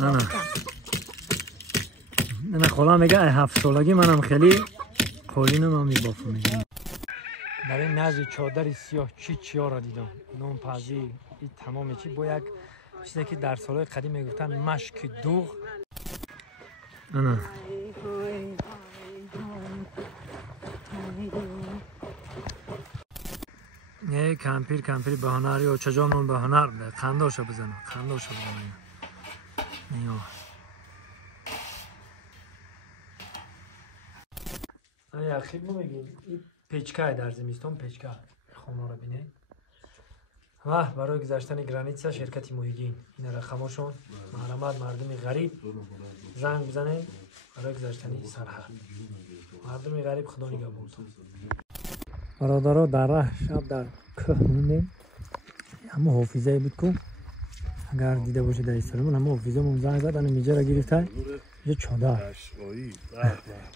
نه خلا میگه 7 سالگی منم خیلی قولینم هم میبافم میگم. در این نزد چادر سیاه چیا را دیدم. نام پزی این تمام چی با یک چیزی که در سالهای قدیم میگفتن مشک دوغ. نه نه کمپیر بهانه یا چجا من بهانه بده خنداشو بزنم نیا ای اخیر ما میگیم این پیچکه در زمستان پیچکه خونه رو بینید و برای گذاشتن گرانیتسا شرکت موهیگین این رقمشون معلومات مردمی غریب زنگ بزنین برای گذاشتن سرحد مردمی غریب خدا نگهدار. برادرها در راه شب در کوه موندیم. همه حافظه بود کو اگر دیده باشه در استرامون همه حافظه مون زنگ زدن اینجا را گرفته یه چادر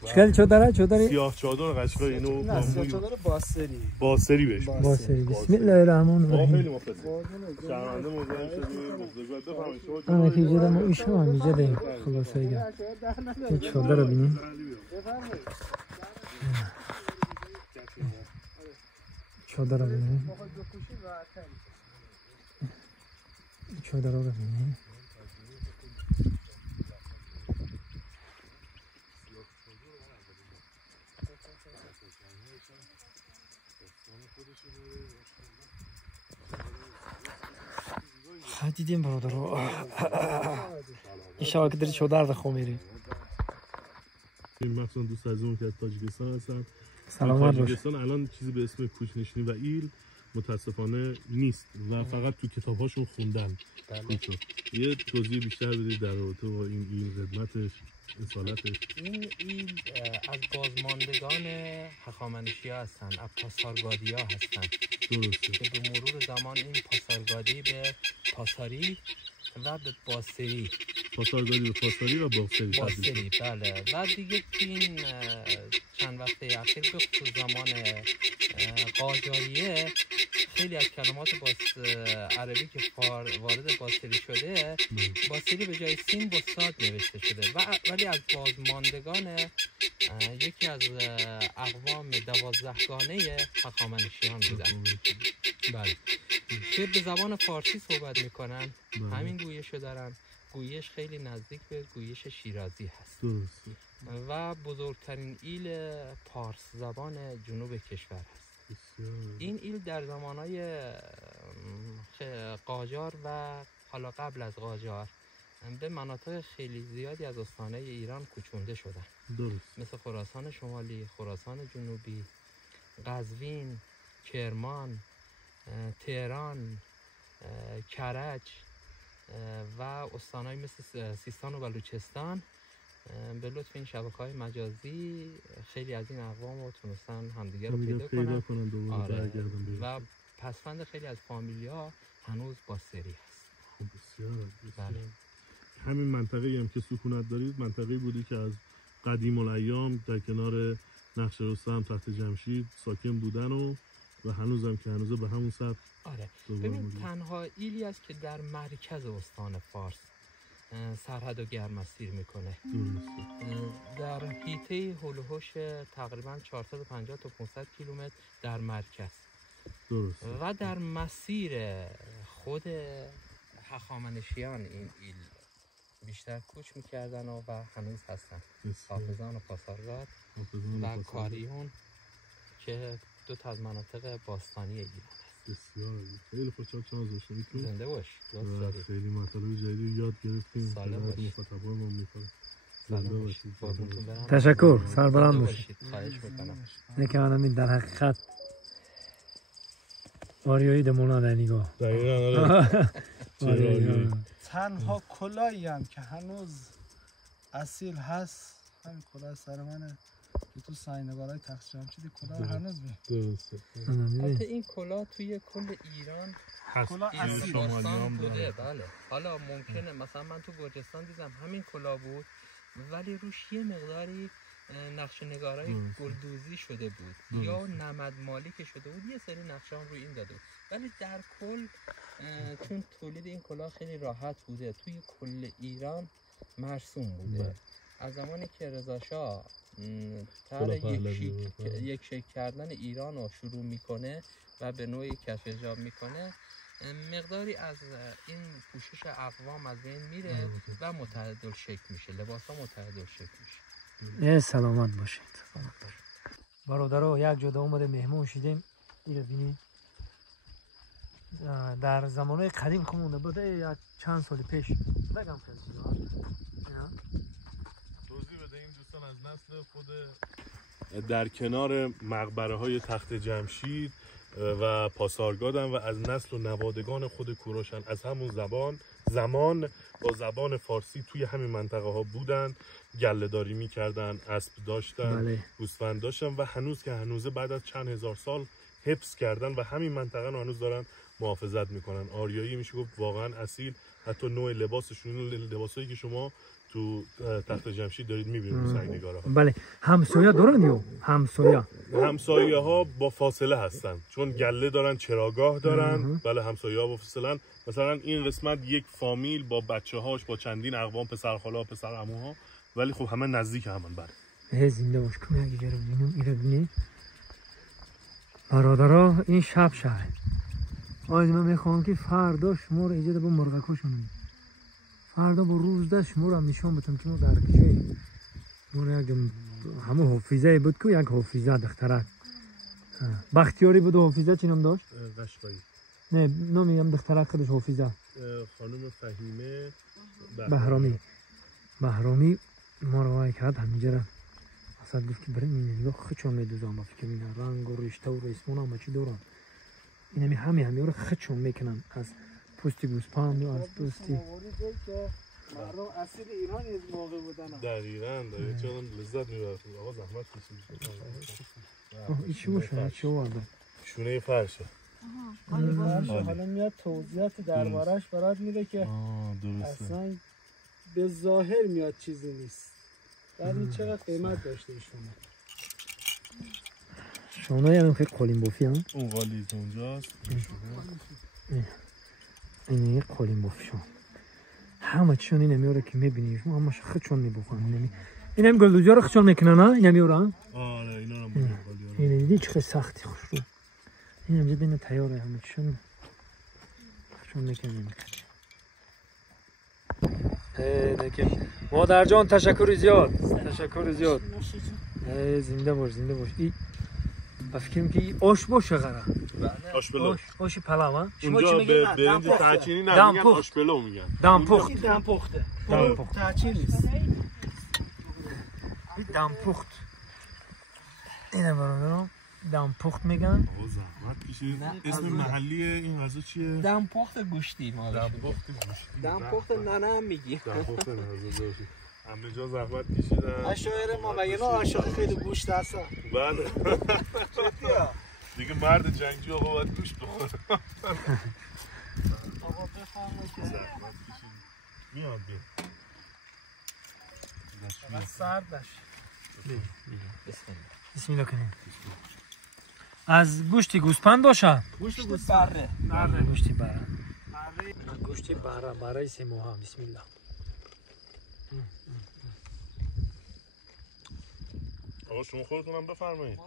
چقدر چادره سیاه چادر قشقایی اینو نه سیاه چادر باسری بهش باسری بسم الله الرحمن الرحیم. خیلی مخلصم شرمنده موضوع شدی گفتگوات بفهمید انا که اینجا ما ایشم هم اینجا دیم خلاصه اگر این چادر رو بینیم چادر رو بینیم چادر رو بینیم دیدیم برادر این شبا که داری چادر دخو میری این مخصوصا دوست عزیزمون که از تاجیکستان هستن. سلامت باش. تاجیکستان الان چیزی به اسم کوچ‌نشینی و ایل متاسفانه نیست و فقط تو کتاب‌هاشون خوندن. یه توضیح بیشتر بدید در رابطه با این ایل، خدمتش، اصالتش. این ایل از بازماندگان هخامنشی‌ها هستن، از پاسارگادی‌ها هستن. درسته. که به مرور زمان این پاسارگادی به پاساری و به باسری. پاسارگادی به پاساری و باسری. بله. بعد دیگه این چند وقته اخیر به خصوص زمان قاجاریه خیلی از کلمات عربی که وارد باسری شده باسری به جای سین با صاد نوشته شده ولی از بازماندگان یکی از اقوام 12گانه هخامنشیان بودن. بله. که به زبان فارسی صحبت میکنن. همین گویشو دارن. گویش خیلی نزدیک به گویش شیرازی هست. و بزرگترین ایل پارس زبان جنوب کشور هست. این ایل در زمانهای قاجار و حالا قبل از قاجار به مناطق خیلی زیادی از استانه ایران کوچونده شدن. مثل خراسان شمالی، خراسان جنوبی، قزوین، کرمان، تهران، کرج و استانهای مثل سیستان و بلوچستان به لطف این شبکه‌های مجازی خیلی از این اقوام رو تونستن همدیگه رو پیدا کنن. آره. و پسفند خیلی از فامیلیا هنوز باسری هست. بسیار. بله. همین منطقه‌ای هم که سکونت دارید منطقه‌ای بودی که از قدیم الایام در کنار نقش رستم تحت جمشید ساکن بودن و هنوزم که هنوزه به همون سبک. آره. ببین تنها ایلی است که در مرکز استان فارس سرحد و گرمسیر میکنه. در حیطه هول و هوش تقریبا 450 تا 500 کیلومتر در مرکز. و در مسیر خود هخامنشیان این ایل بیشتر کوچ میکردن و هنوز هستن. حافظان و پاسارگاد و کاریون که دو تا از مناطق باستانی ایران هست. بسیار خیلی خوشحال شدم از آشناییتون. زنده باش. خیلی مطالب جدیدی یاد گرفتیم. سلام باشید. مخاطبانمون می‌کنم. زنده باشید. تشکر. سربلند باشید. خواهش می‌کنم. نکه آنمی در حقیقت آریایی دمونا در نگاه. دقیقاً. تنها کلاهی هم که هنوز اصیل هست همین کلاه سر منه که تو سینه‌گارای تخت جمشید کلاه هنوز درسته. البته این کلاه توی کل ایران کلاه اصیل باستان بوده. بله. حالا ممکنه مثلا من تو گرجستان دیدم همین کلاه بود ولی روش یه مقداری نقشه نگارای گلدوزی شده بود یا نمدمالی که شده بود، یه سری نقشه هم روی این داده بود. ولی در کل چون تولید این کلاه خیلی راحت بوده، توی کل ایران مرسوم بوده. از زمانی که رضا شاه یک شکل کردن ایران رو شروع میکنه و به نوعی کشف ایجاب میکنه، مقداری از این پوشش اقوام از بین میره و متعدل شکل میشه، لباس ها متعدل شکل میشه. سلامت باشید. برادرها یک جا اومده مهمون شدیم. اینو ببینید در زمانه قدیم که مونده بوده، یک چند سال پیش بگم خیلی توضیح بده این دوستان از نسل خود در کنار مقبره های تخت جمشید و پاسارگادن و از نسل و نوادگان خود کوروشن، از همون زمان با زبان فارسی توی همین منطقه ها بودن، گله‌داری میکردن، اسب داشتن، گوسفند داشتن و هنوز که هنوزه بعد از چند هزار سال حفظ کردن و همین منطقه رو هنوز دارن محافظت میکنن. آریایی میشه گفت واقعا اصیل. حتی نوع لباسشون، لباسایی که شما تو تخت جمشید دارید میبینید سنگنگاره ها. بله. همسایه دارن یا همسایه ها با فاصله هستن، چون گله دارن، چراگاه دارن. بله همسایه ها با فاصله. مثلا این قسمت یک فامیل با بچه هاش، با چندین اقوام، پسر خالا، پسر عموها، ولی خب همه نزدیک همن. بله زنده باش. کمی اگه جرم بینیم ایره بینید برادرها، این شب شهر آید من میخوام که فردا شما رو ایجاد با مرغکاشونم، فردا با روز دست شما رو هم نشان بتم که ما در کجایی. همه حافظه بود که یک حافظه دخترک بختیاری بود و حافظه چی نام داشت؟ قشقایی. نه نمیگم دخترک خودش حافظه. خانم فهیمه بهرامی ما رو وای کرد همینجا را اصلا گفت که برای این نگاه خچون میدوزم با فکر میکنم رنگ و رشته و ریسمون همه چی دوران این همه رو خچون میکنن از پوستی گوسپند و از پوستی مردم اصیل ایران از موقع بودن. دقیقاً چون لذت میبرد. آقا زحمت کشید. این چی باشه؟ چی آورده؟ شونه فرشه. حالا میاد توضیحات دربارش برات میده که اصلا به ظاهر میاد چیزی نیست، ولی چقدر قیمت داشته شونه. شونه یعنی خیلی قالین بافی هم؟ اون قالیز اونجاست. این قالین بافی شون همه چون این نمیاره که میبینی شما همش خچون میبوخن. این هم گلدوزی رو خچون میکنن ها؟ این نمیارن؟ آره اینا رو میارن. این دیدی چقدر سختی خوش رو. این هم ببینه تیاره همه چون خچون میکنن. مادر جان تشکر زیاد. زنده باش. این بفکرم که آش باشه قرار. آش پلاو ها؟ شما چی میگین؟ برنج تاچینی نه، میگن آش پلو میگن. دمپخته. تاچین نیست. این دمپخت. اینه برادرم دمپخت میگن. زحمت کشید. اسم محلی این غذا چیه؟ دمپخت گوشتی ما. دمپخت ننه هم میگی. دمپخت ننه داشتی. همه جا زحمت کشیدن. اشاعره ما مگه نه عاشق خیلی گوشت هستن. بله. دیگه مرد جنگجو آقا باید گوشت بخوره. آقا بفرمایید که زحمت کشید. میاد بیا. سرد باشه. بسم الله کنیم. از گوشتی گوسپند باشه؟ گوشت بره. گوشتی بره. گوشتی بره. برای سه ماه. بسم الله. آقا شما خودتون هم بفرمایید.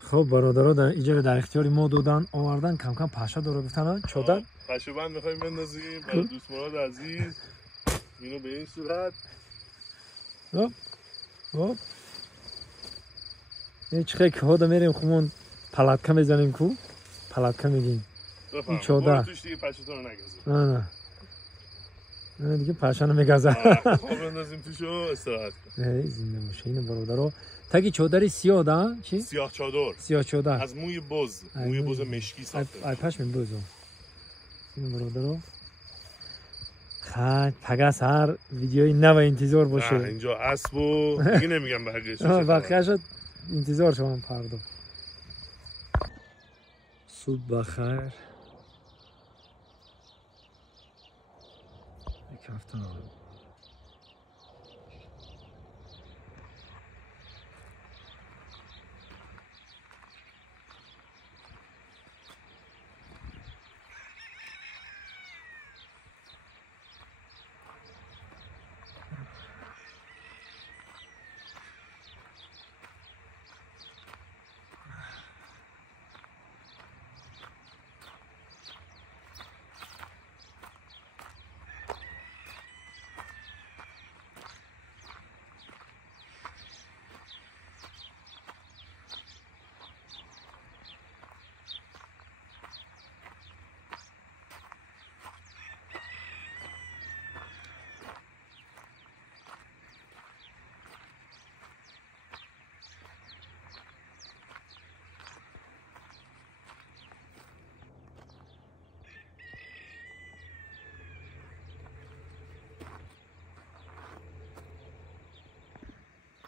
خب برادرها در اینجا در اختیار ما دادن آوردن کم کم پشه داره گفتن چادر پشه بند میخوایم بندازیم برای دوست مراد عزیز. اینو به این صورت. خب این چقدر که ها میریم خمون پلاتکه میزنیم کو پلاتکه میگیم این چادر توش دیگه پشه تو رو نگذیم. نه دیگه پشه نمیگذه. خب بندازیم توشو استراحت کن. زنده باشه. این برادرها تاکی چادری سیاه ده چی؟ سیاه چادر از موی بز مشکی ساخته. ای پشم بزو. این برادرها خیلی پگس هر ویدیوی نو انتظار باشه. اینجا اسب و دیگه نمیگم بقیه‌اش. بقیه‌اش انتظار شما فردا. صبح بخیر. یک هفته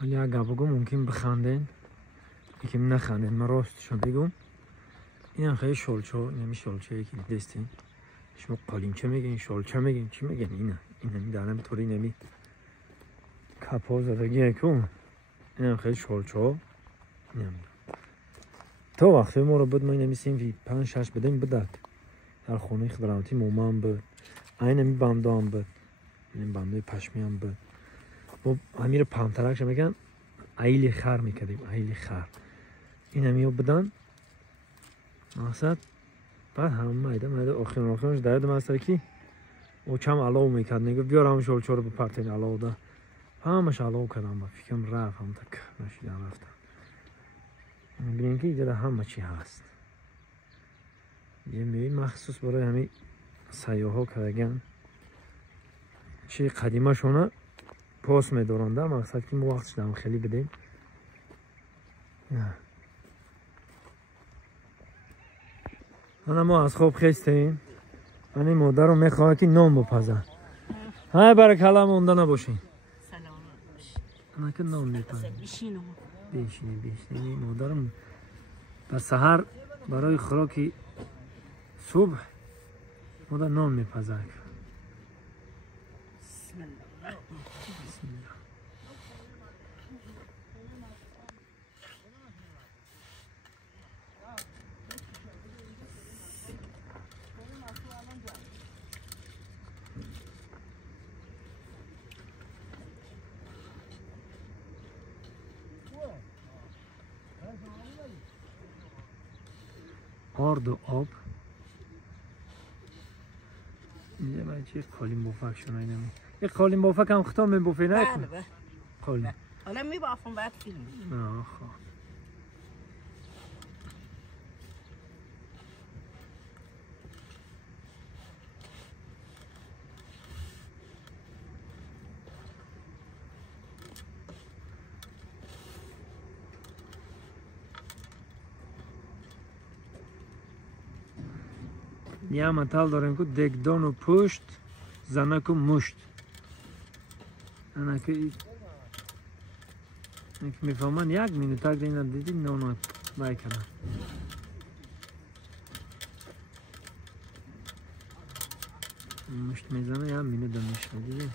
ولی اگه بگم ممکن بخندین یکم نخندین. من راستشو بگم این هم خیلی شلچه، این همی شلچه یکی دستین شما قالینچه میگین، شلچه میگین، چی میگین؟ این همی دارم طوری نمی کپا زدگی کن. این هم خیلی شلچه، این هم تا وقتی ما رو بود ما این همی 5-6 بدیم بدد در خونه خدراتی موما هم بود، این همی بنده هم بود، این بنده پشمی هم بود. و همین رو پامترکش میگن ایلی خر میکردیم، ایلی خر. این همی رو بدن مقصد بعد هم مایده آخرش درد مستر کی او چم علاو میکرد میگه بیار هم شلچه رو بپرتین علاو ده. همش علاو کردم با فکرم رفت هم تک نشیدن رفتم. ببینین که اینجا همه چی هست. یه میوه مخصوص برای همین سیاها کردن چی قدیمه شونه پاس میدارنده مقصد که ما وقتش دم خیلی بدیم. حالا ما از خواب خستیم. من این مادر رو میخواه که نام بپزن. های برای کلام مونده نباشین. سلام باش. انا که نام میپزن. بشینی. مادرم به سحر برای خوراکی صبح مادر نام میپزن. بسم الله. آرد و آب اینجا باید چه قالین بافک شونه اینمی یک قالین بافک هم خطا من بافی نکن. بله. قالین حالا میبافم بعد فیلم. آخه یه مطال داریم که دگدان و پشت زنک و مشت. انا که میفهمن یک مینوت تک دینا دیدی نونو بای کنن. مشت میزنه یا مینوت دمیش دیدی.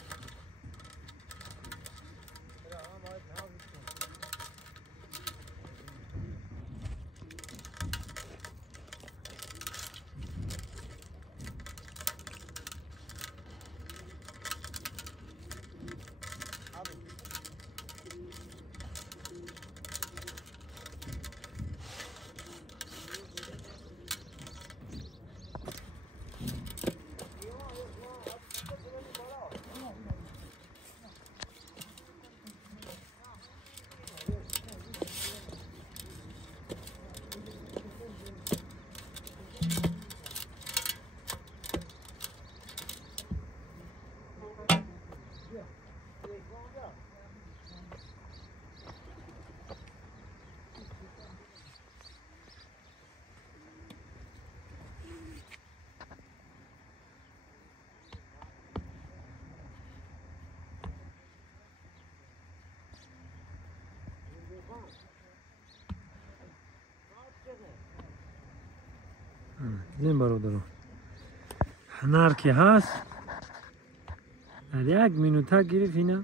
این برادران هنر که هست در یک مینوت گرفت اینا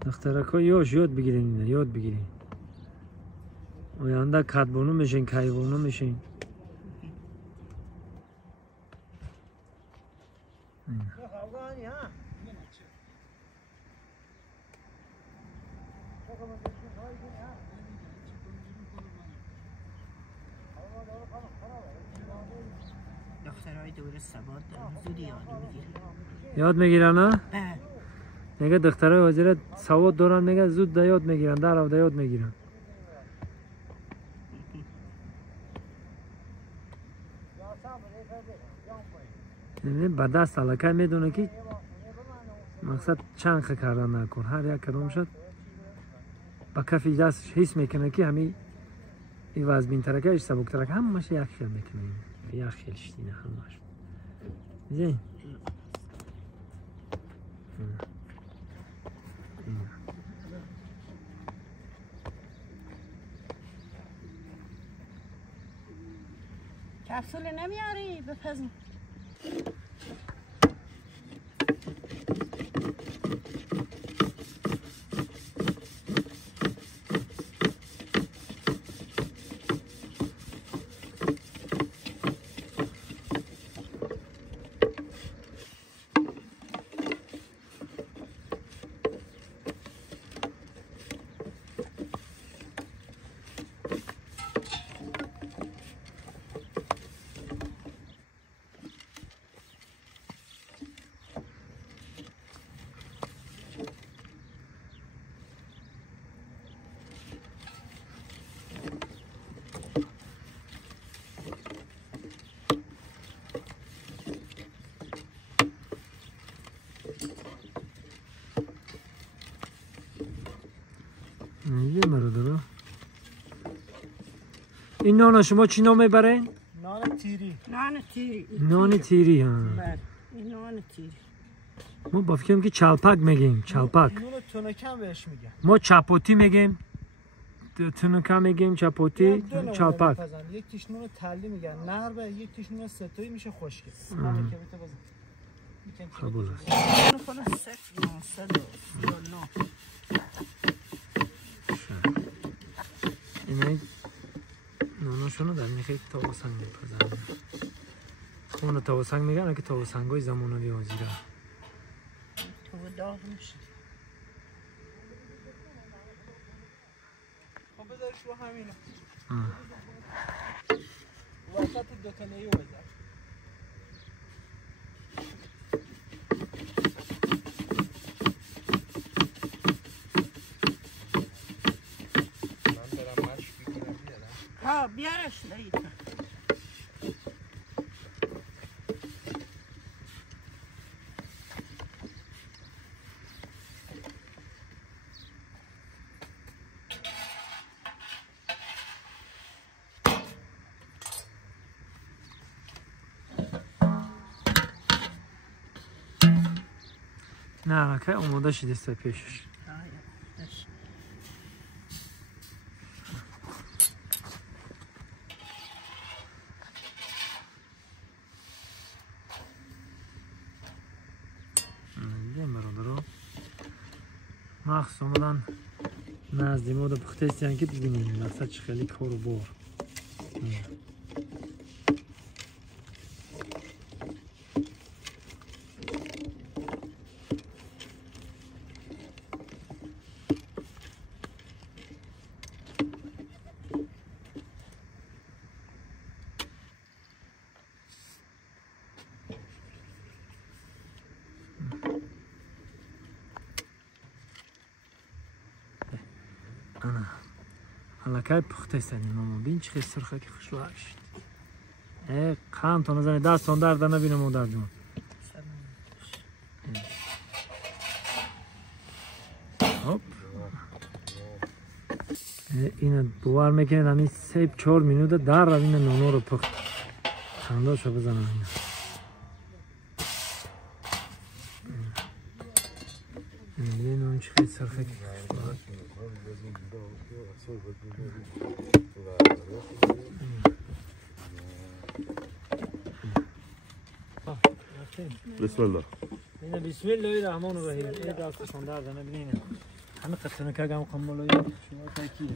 دخترک ها یاد بگیرین اینا یاد بگیرین آینده کدبانو میشین کیوانو میشین. دخترهای دوره سواد دارن زود یاد میگیرن. یاد میگیرن نه؟ بله. میگه دخترای وزیر سواد دارن میگه زود یاد میگیرن در و یاد میگیرن. یعنی به دست علاقه میدونه که مقصد چند کردن نکن هر یک کدام شد با کف دستش حس میکنه که همین این وزبین ترکش سبک ترک همش یک خیل میکنه یک خیل شتینه همش زین کپسول نمیاری بپزم یه مرادو این نان شما چی نام میبرین؟ نان تیری. نان تیری ها بله این نان تیری ما با فکرم که چلپک میگیم چلپک نون تونکم بهش میگن. ما چپاتی میگیم تونکا میگیم چپاتی چلپک یکیش نون تلی میگن نربه یکیش نون ستویی میشه خشکه. همین که بده بازم. قبول است خلاص 939 اینه ناناشونو در میخوای تاوسنگ میپزن خونه تاوسنگ میگن که تاوسنگ های زمانوی وزیره تو داغ میشه خب بذارش رو همینه وسط دوتانهی بذار ها بیارش لیتا نه که آماده شده است پیشش مخصوصا آمدن نزدی ما دا پخته استیان که ببینیم مقصد چه خیلی کار و بار حالا پخته است ماما بین چه سرخه که خوشوار شد قند تا نزنی دست تان درد نبینه مادر جون هپ اینو بوار میکنید همین 3-4 مینوت در رو این نانو رو پخت خنداشو بزنم این نان چه سرخه که خوشوار بسم الله بسم الله الرحمن الرحیم این دست ساندر دنه ببینید همه قطعه که هم قنبلوی شما تاکید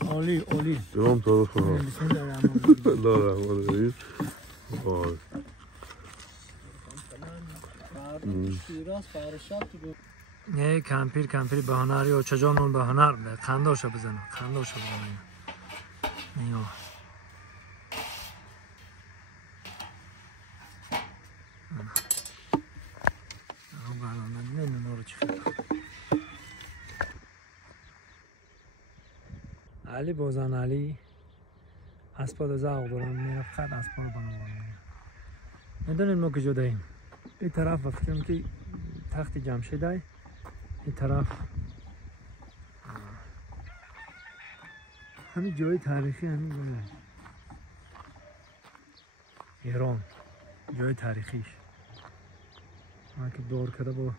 عالی عالی تمام طرف بسم الله الرحمن الرحیم الله الرحمن الرحیم نه کمپیر بهاناری و چجانون بهانر خنداشو بزنه نیا علی بازن علی اسپاد زاغ دارن میرفت خد اسپاد بنوارن میدونین ما کجا داریم این طرف وقتیم که تخت جمشید ای این طرف همین جای تاریخی همین جای ایران جای تاریخیش من که دور کرده با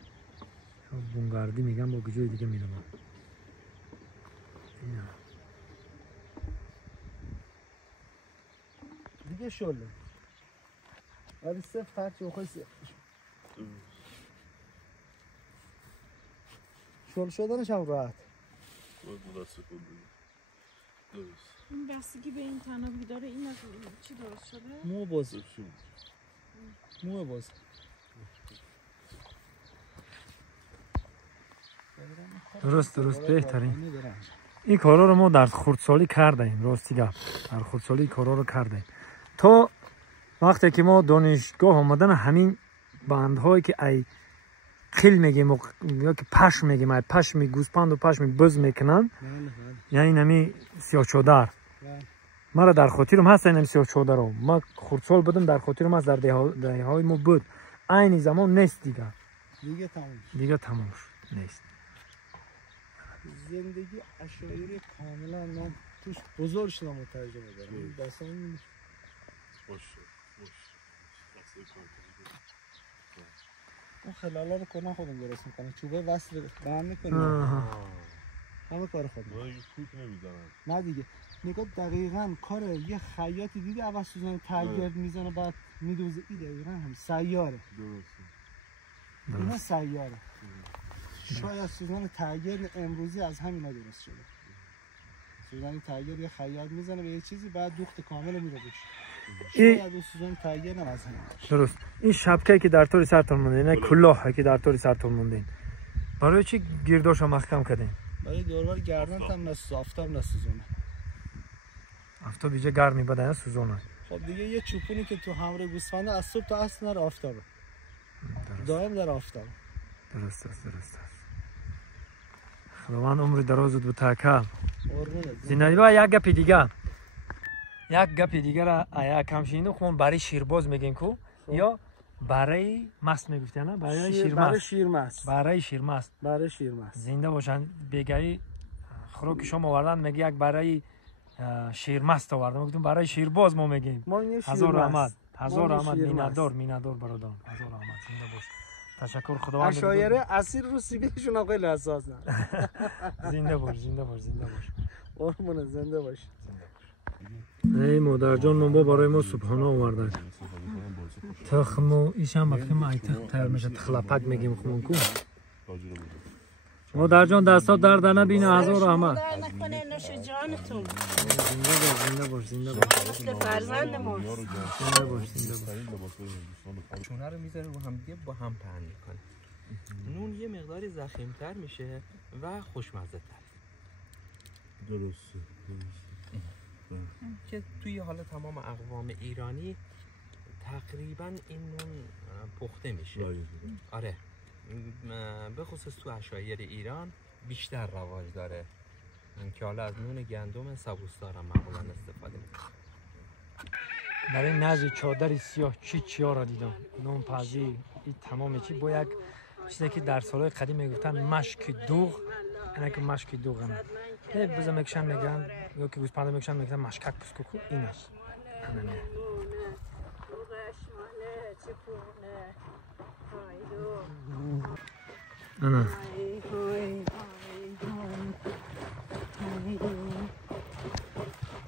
بونگاردی میگم با جای دیگه میدونم دیگه شله ولی صرف ترک و خواهی شل شدنش هم راحت این بستگی به این تنابی داره. این از چی درست شده؟ مو باز مو باز درست بهترین این کارا رو ما در خردسالی کردیم راستی گپ در خردسالی کارا رو کردیم تا وقتی که ما دانشگاه آمدن همین بندهایی که ای خیل میگیم یا که پشم میگیم ای پشم گوسپند و پشم بز میکنن یعنی نمی سیاه چادر مرا در خاطرم هست این سیاه چادر رو ما خردسال بودم در خاطرم هست در دهه های ما بود این زمان نیست دیگه تمام شد نیست زندگی عشایری کاملا من توش بزرگ شدم و ترجمه دارم داستان اون خلالا رو کنه خودم درست میکنم چوبه وصل برم میکنیم همه کار خودم نه دیگه نگاه دقیقا کار یه خیاطی دیدی اول سوزن تاگرد میزنه بعد میدوزه این دقیقا هم سیاره اینا سیاره شاید سوزن تاگرد امروزی از همینا درست شده سوزن تاگرد یه خیاط میزنه به یه چیزی بعد دوخت کامل میره روش شاید سوزن تاگرد هم از همین درست این شبکه که در طور سرتون موندین نه کلاه که در طور سرتون موندین برای چی گیرداشو محکم کردین برای دوربر گردن هم آفتاب نسوزونه آفتاب اینجا گرمی بده سوزونه خب دیگه یه چوپونی که تو همراه گوسفنده از صبح تا عصر نره آفتابه دائم در آفتابه درست است خداوند عمر دراز به تکل زندگی با یک گپ دیگه را ایا کمشینو خون برای شیرباز میگین کو یا برای مست میگفتن نه برای شیرمست زنده باشن بگی خوراک شما آوردن میگه یک برای شیرمست آوردن گفتم برای شیرباز ما میگیم هزار رحمت مینادور برادرم هزار رحمت زنده باش تشکر خداوند عشایره اسیر رو سیبیلشون آقای اساس نه زنده باش قربون زنده باش ای مادر جان نونبا برای ما صبحانه آوردن تخم و ایشم وقتی ما ایتخ تر میشه تخلپک میگیم خمون کو مادر جان دستا درد نبینه هزار رحمت نکنه نوش جانتون زنده باش مثل فرزند ما زنده باش چونه رو میذاره و هم دیگه با هم پهن میکنه نون یه مقداری ضخیم‌تر میشه و خوشمزه تر درسته که توی حال تمام اقوام ایرانی تقریبا این نون پخته میشه آره به خصوص تو عشایر ایران بیشتر رواج داره که حالا از نون گندم سبوسدار هم معمولا استفاده میکنه برای نزد چادر سیاه چیا را دیدم نون پزی این تمام چی با یک چیزی که در سالهای قدیم میگفتن مشک دوغ اینا که مشک دوغ نه بزن میکشن میگن یا که گوسپند میکشن میگن مشکک پسکو این است نه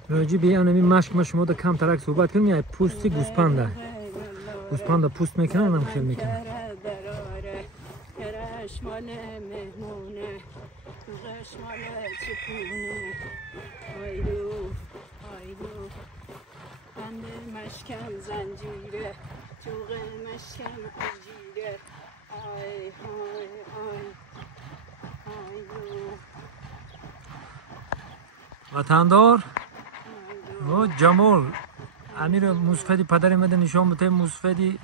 راجی به این مشک ما شما کم ترک صحبت کنیم یا پوستی گوسپنده پوست میکنن هم خیلی میکنن مشکم زنجیره توغ مشکم انجیره آی آی آی وطندار و جمال امیر موسفدی پدری مده نشان بده موسفدی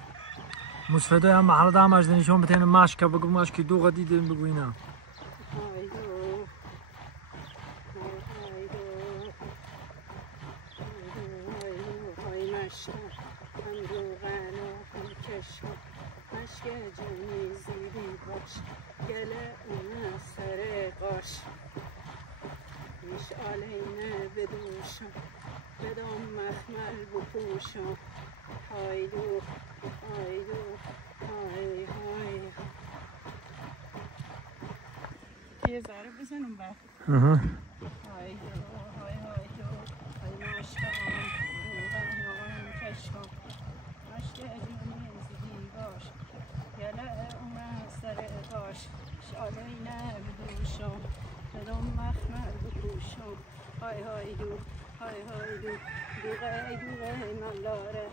هم محل هم از نشان بده مشک بگو مشک دوغ دیدیم بگو اینا مشک جونی زیدی باش گله اون سر قاش مشعلینه بدوشم بدم مخمل بپوشم هایدو هایدو های های یه ذره بزنم بعد هایدو های هایدو های مشکم نوغم کشکم مشک جونی زیدی باش گله اون سر قاش مشعلینه بدوشم بدم مخمل بپوشم های هایدو های هایدو دوغه دوغه ملاره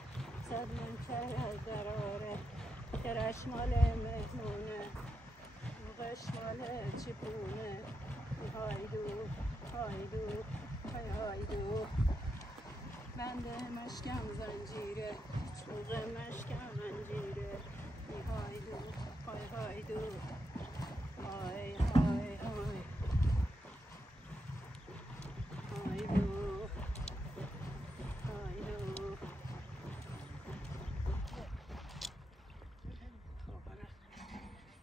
صد من چه دراره کرش مال مهمونه دوغش مال چپونه هایدو هایدو های هایدو بنده مشکم زنجیره دوغه مشکم زنجیره هایدو های هایدو های های های هایدو هایدو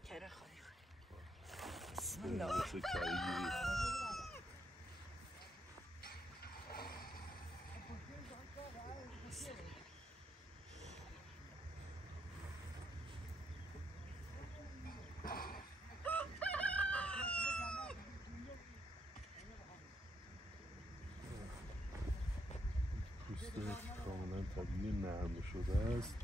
کره خواهی بسم الله کاملا طبیعی نرم شده است.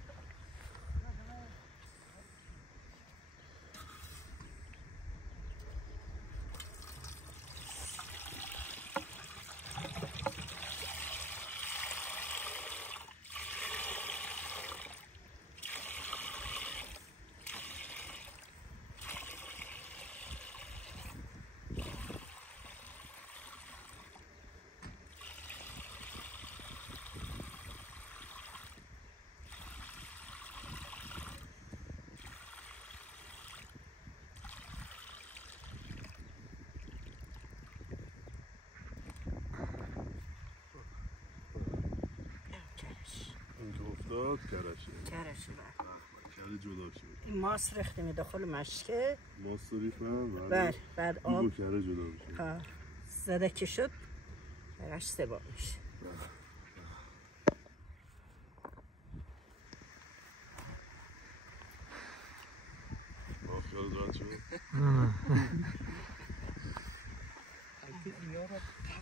کرشه کره جدا شد. این ماست ریختیم داخل مشکه ماست ریختم بعد آب کره جدا میشه. زده که شد برش سبا میشه.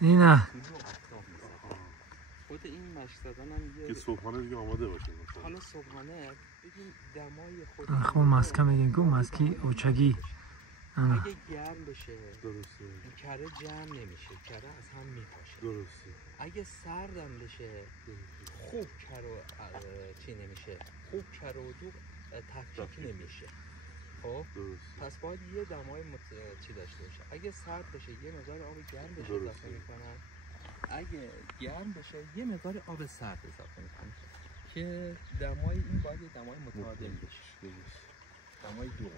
نه خود این مشک زدن هم یه که صبحانه دیگه آماده باشه. حالا صبحانه ببین دمای خود خب مسکه میگن که مسکی اوچگی اگه گرم بشه درسته کره جمع نمیشه، کره از هم میپاشه. درسته. اگه سردم بشه خوب کرو چی نمیشه، خوب کرو و دوغ تفکیک نمیشه. خب پس باید یه دمای چی داشته باشه. اگه سرد بشه یه مقدار آب گرم بشه اضافه میکنن، اگه گرم بشه یه مقدار آب سرد اضافه میکنن که دمای این باید دمای متعادل بشه. دمای دوغ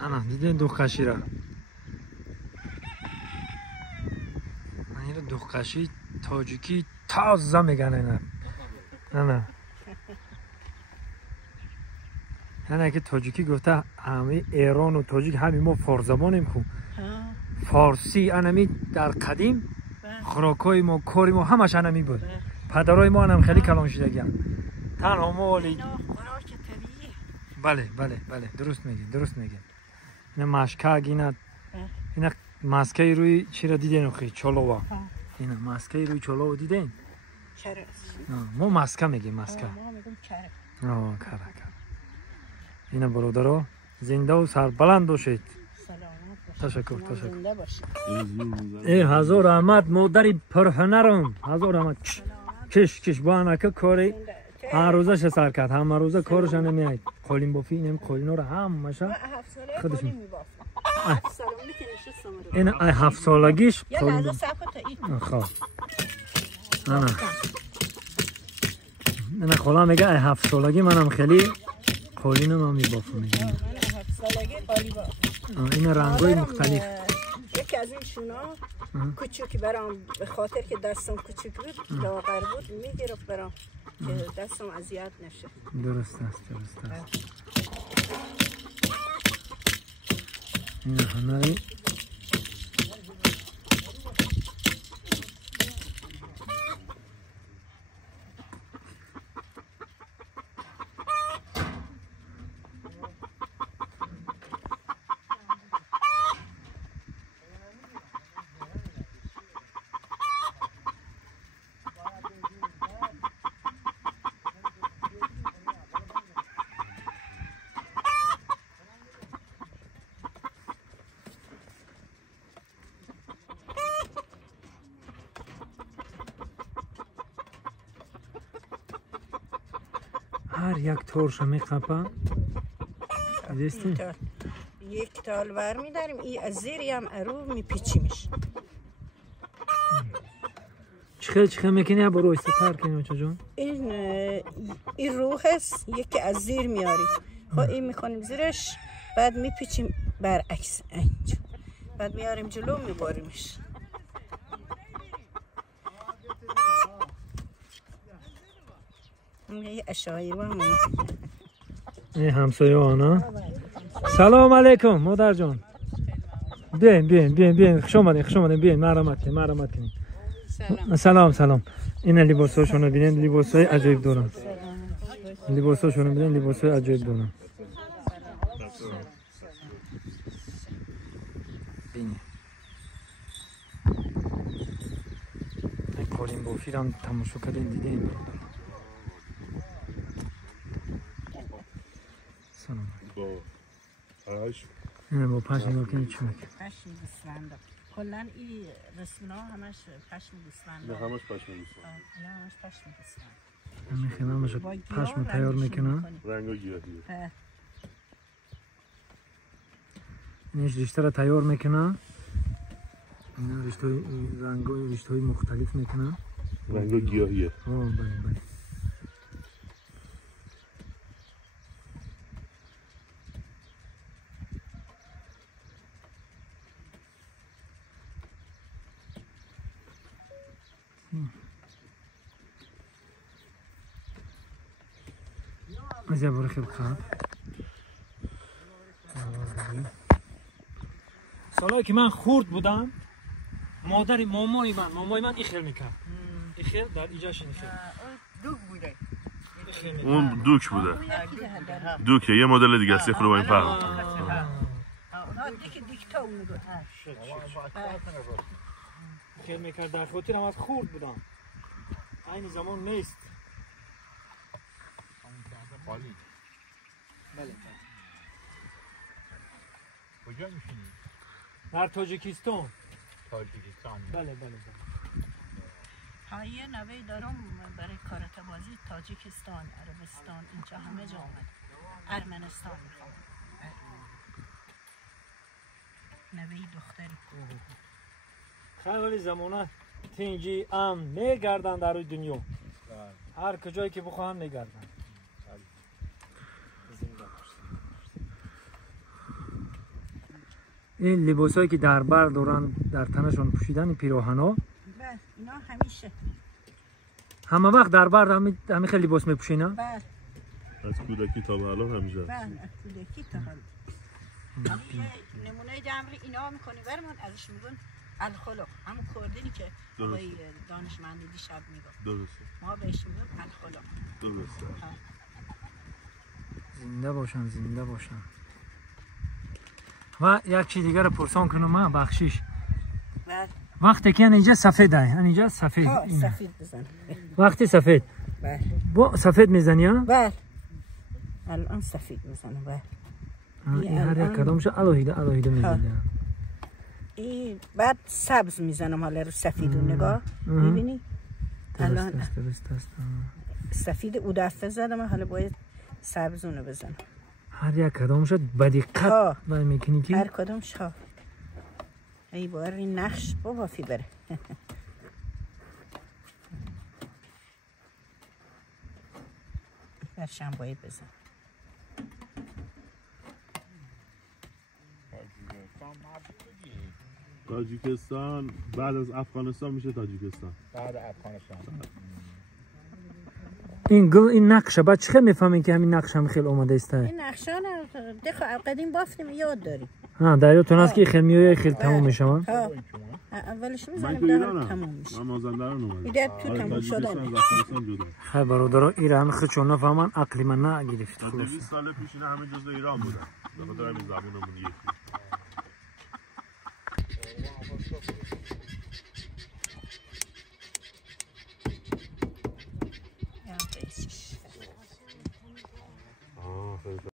انا دیدین دوغ را این دوغ قشی تاجیکی تازه میگن اینا. نه یعنی که تاجیکی گفته همه ایران و تاجیک همین ما فارزبانیم خو فارسی انمی در قدیم خوراکای ما کاری ما همش انمی بود. پدرای ما هم خیلی کلان شدگی تنها ما ولی بله درست میگین اینا مشکاگ اینا ماسکه روی چی را دیدین اخی چلوه اینا ماسکه روی چلوه دیدین کره ما ماسکه میگیم ماسکه ما میگیم کره کره اینا برادرها زنده و سربلند باشید. تشکر زنده باشید. ای هزار احمد مادری پرهنرم هزار احمد کش با انکه کاری هر روزش سر کرد همه روزه کارش نمیاد قالین بافی نمی قالینا رو همشه خودشون این 7 سالگیش قالین خب نه خاله میگه 7 سالگی منم خیلی قالینم هم میبافم میگه 7 سالگی قالی باف این رنگای مختلف یکی از این شونا کوچیک برام به خاطر که دستم کوچیک بود لاغر بود میگرفت برام که دستم اذیت نشه. درست است. این هنری هر یک تورش میقپم دیدستی؟ یک تال ور میداریم این از زیری هم ارو میپیچیمش. چخه میکنی یا برو استتر کنی بچه جون؟ این روح هست یکی از زیر میاریم خب این میکنیم زیرش بعد میپیچیم برعکس اینجا بعد میاریم جلو میباریمش. یه اشایی و همونه این همسایه آنا. سلام علیکم مادر جان. بین خوش آمدین بین مرحمت کنین. سلام. این لباساشون رو ببینید، لباسای عجیب دارن. ببینید. این قالین بافی رو هم تماشا کردین دیدین. سلام. با پشم نگاه کنید چی میکنه. پشم گوسفنده کلن این رسمنا همش پشم گوسفنده. نه همش پشم گوسفنده. نه همش پشم گوسفنده. همین خیلی همش پشم تیار میکنن. رنگ و گیاهیه. اینش رشته را تیار میکنن. اینا رشته رنگ و رشته های مختلف میکنن. رنگ و گیاهیه. بله. از یه باره خیلی خواب سالایی که من خورد بودم مادر مامای من این خیل میکرد. این خیل در ایجاش این خیل دوک بوده. اون دوک بوده. دوکه یه مدل دیگه است. خود با این فرق. اونا دیک تا اون میگه. خیل میکرد در خاطر هم از خورد بودم. این زمان نیست. بله. کجا میشینی؟ در تاجیکستان. بله. یه نوه دارم برای کارت بازی تاجیکستان، عربستان اینجا همه جا آمد. ارمنستان میخوام. نوه دختری. خیلی زمانه تینجی میگردن در روی دنیا. هر کجایی که بخواهن میگردن. این لباسایی که در بر دارن در تنشون پوشیدن پیراهنا. بله اینا همیشه. همه وقت در بر همین خیلی لباس میپوشین نه؟ بله. از کودکی تا به الان همیشه. بله از کودکی تا حالا. نمونه جمعی اینا میکنی برمون ازش میگن الخلق همون کردینی که آقای دانشمند دیشب میگن. درسته. ما بهش میگن الخلق. درسته. زنده باشن. و یک چیز دیگر رو پرسان کنم من بخشیش. بله. وقتی که اینجا سفید اینجا سفید. سفید بزن. وقتی سفید. بله. با سفید میزنی ها؟ بله. الان سفید میزنه بله. این هر یک کدامش الهیده میزنه. این بعد سبز میزنم حالا رو سفید و نگاه میبینی؟ الان درست است. سفید او دفعه زدم حالا باید سبزونو بزنم. هر یک کدامش با دقت میکنی که هر کدامش ها. ای بار این نقش بابا فی بره. برشم باید بزن. تاجیکستان بعد از افغانستان میشه تاجیکستان. بعد افغانستان. این نقشه بعد چه میفهمین که همین نقشه هم خیلی اومده است؟ این نقشه نه قدیم بافتیم یاد داریم. ها در یادتون هست که خیلی میوه خیلی تموم میشه ها؟ اولش من میزنیم تو در ایرانم. تموم میشه. من مازندران اومدم. ایده تو تموم شدن. تاجیکستان از افغانستان جدا. خیلی برادران ایران خیلی چون نفهمن عقلی من نگرفت. 200 سال پیش اینا همه جزء ایران بودن. به خاطر همین زبونمون یکی.